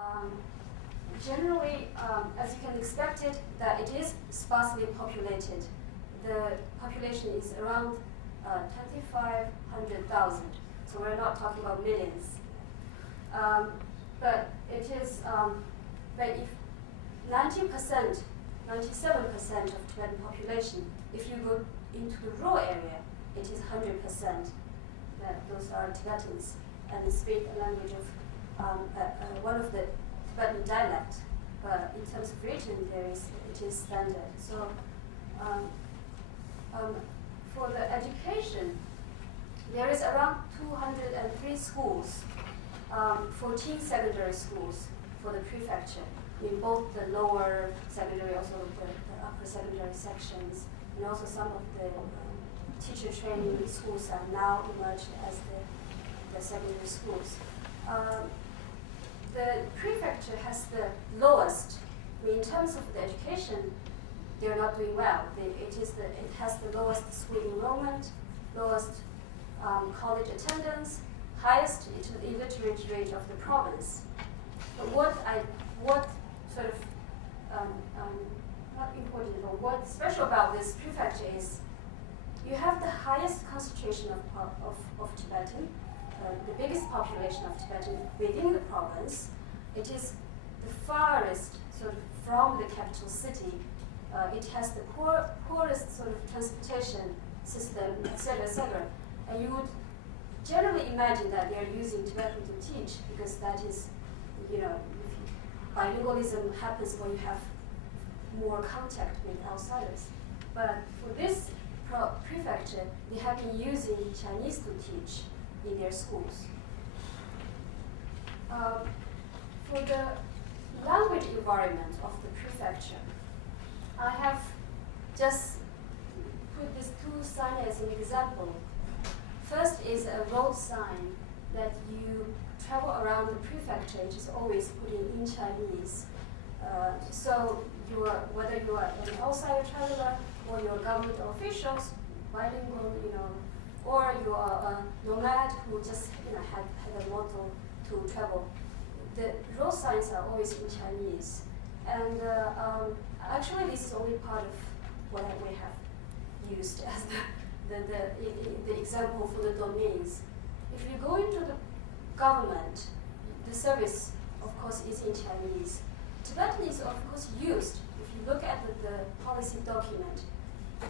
Um, Generally, as you can expect it, that it is sparsely populated. The population is around 2,500,000, so we're not talking about millions. But it is, but if 90%, 97% of Tibetan population, if you go into the rural area, it is 100% that those are Tibetans and speak a language of one of the Tibetan dialect, but in terms of region, it is standard. So for the education, there is around 203 schools, 14 secondary schools for the prefecture, in both the lower secondary, also the upper secondary sections, and also some of the teacher training schools are now emerged as the secondary schools. The prefecture has the lowest, in terms of the education, they're not doing well. It has the lowest school enrollment, lowest college attendance, highest illiterate rate of the province. But what sort of not important, but what's special about this prefecture is you have the highest concentration of Tibetan, the biggest population of Tibetan within the province. It is the farthest sort of from the capital city. It has the poorest sort of transportation system, etc., etc. And you would generally imagine that they are using Tibetan to teach because that is, bilingualism happens when you have more contact with outsiders. But for this prefecture, they have been using Chinese to teach in their schools. For the language environment of the prefecture, I have just put these two signs as an example. First is a road sign that you travel around the prefecture, it is always put in Chinese. So whether you are an outsider traveler or you're government officials, bilingual, or you are a nomad who just had a motto to travel. The road signs are always in Chinese. And actually this is only part of what we have used as the example for the domains. If you go into the government, the service, of course, is in Chinese. Tibetan is, of course, used. If you look at the policy document,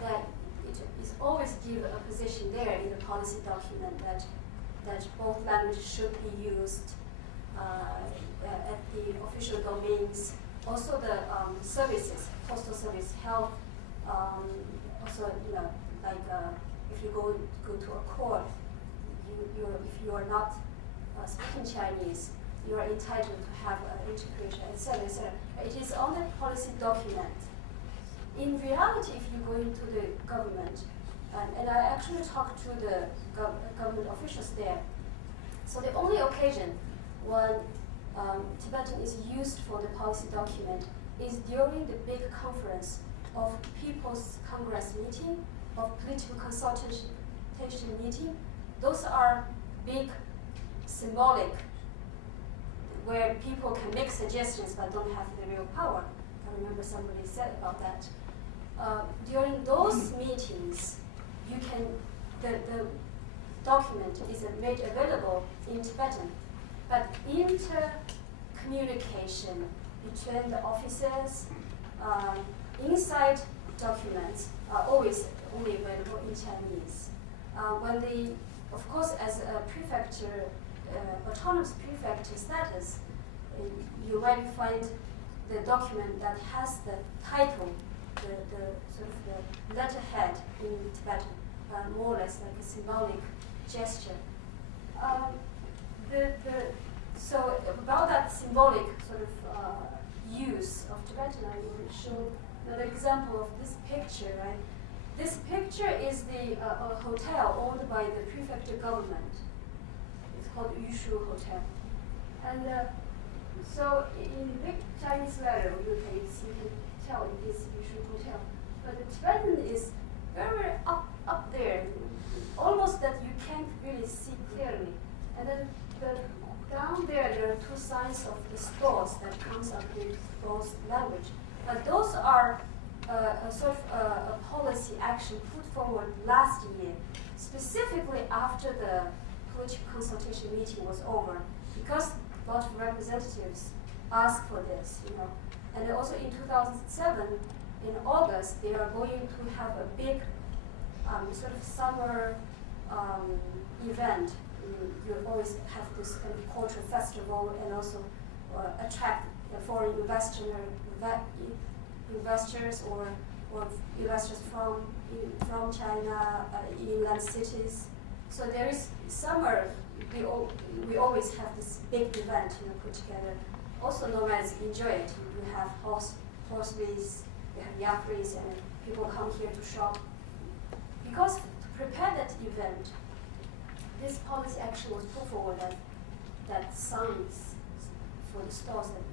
that it is always give a position there in the policy document that both languages should be used at the official domains. Also the services, postal service, health, also if you go to a court, if you are not speaking Chinese, you are entitled to have an interpreter, etc., etc. It is on the policy document. In reality, if you go into the government, and I actually talked to the government officials there, so the only occasion when Tibetan is used for the policy document is during the big conference of People's Congress meeting, of political consultation meeting. Those are big, symbolic, where people can make suggestions but don't have the real power. I remember somebody said about that. During those meetings, the document is made available in Tibetan, but intercommunication between the officers, inside documents are always only available in Chinese. Of course, as a prefecture, autonomous prefecture status, you might find the document that has the title, the sort of the letterhead in Tibetan, more or less like a symbolic gesture. So about that symbolic sort of use of Tibetan, I will show another example of this picture. Right? This picture is a hotel owned by the prefecture government. It's called Yushu Hotel. And so in big Chinese letter, you can tell it is Yushu Hotel. But the Tibetan is very up there, almost that you can't really see clearly. And then down there are two signs of the stores that comes up with both language. But those are a sort of a policy action put forward last year, specifically after the political consultation meeting was over, because a lot of representatives asked for this, And also in 2007, in August, they are going to have a big sort of summer event. You always have this kind of cultural festival and also attract foreign investors or investors from China, inland cities. So there is summer. We always have this big event put together. Also nomads enjoy it. You have horse race, you have yak race, and people come here to shop. Because to prepare that event, this policy action was put forward that signs for the stores that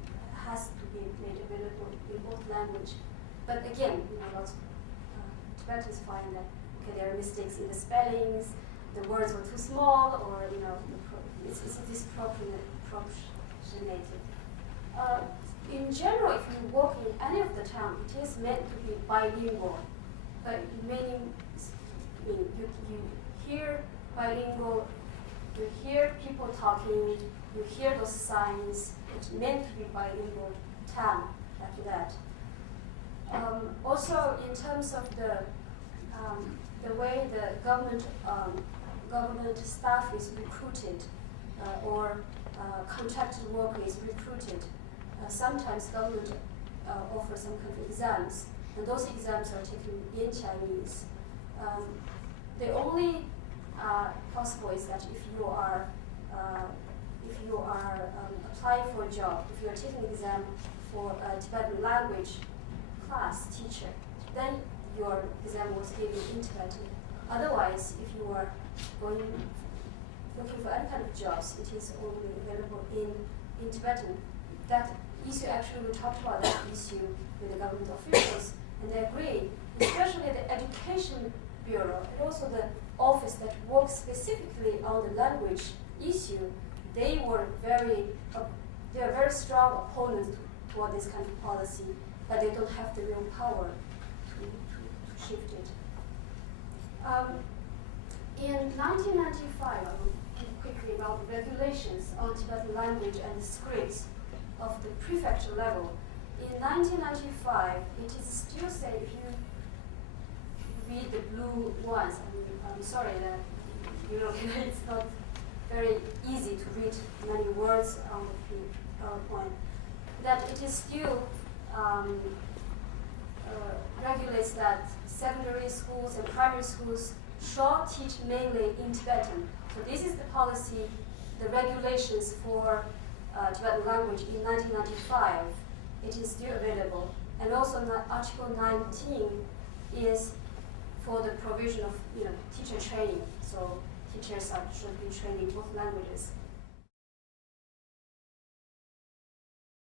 has to be made available in both language. But again, lots of Tibetans find that there are mistakes in the spellings, the words were too small, or it's disproportionate. In general, if you walk in any of the town, it is meant to be bilingual. Meaning, you hear bilingual, you hear people talking, you hear those signs. It's meant to be bilingual town after that. Also, in terms of the way the government staff is recruited or contracted worker is recruited, sometimes government offers some kind of exams, and those exams are taken in Chinese. The only possible is that if you are applying for a job, if you are taking an exam for a Tibetan language class teacher, then your exam was given in Tibetan. Otherwise, if you are looking for any kind of jobs, it is only available in Tibetan. That issue, actually, we talked about that issue with the government officials, and they agree, especially the Education Bureau and also the office that works specifically on the language issue. They are very strong opponents toward this kind of policy, but they don't have the real power to shift it. In 1995, I will speak quickly about the regulations on Tibetan language and the scripts of the prefecture level. In 1995, it is still said, if you read the blue ones, I'm sorry that it's not very easy to read many words on the PowerPoint, that it is still regulates that secondary schools and primary schools shall teach mainly in Tibetan. So this is the policy, the regulations for Tibetan language in 1995. It is still available. And also Article 19 is for the provision of teacher training. So teachers should be trained in both languages.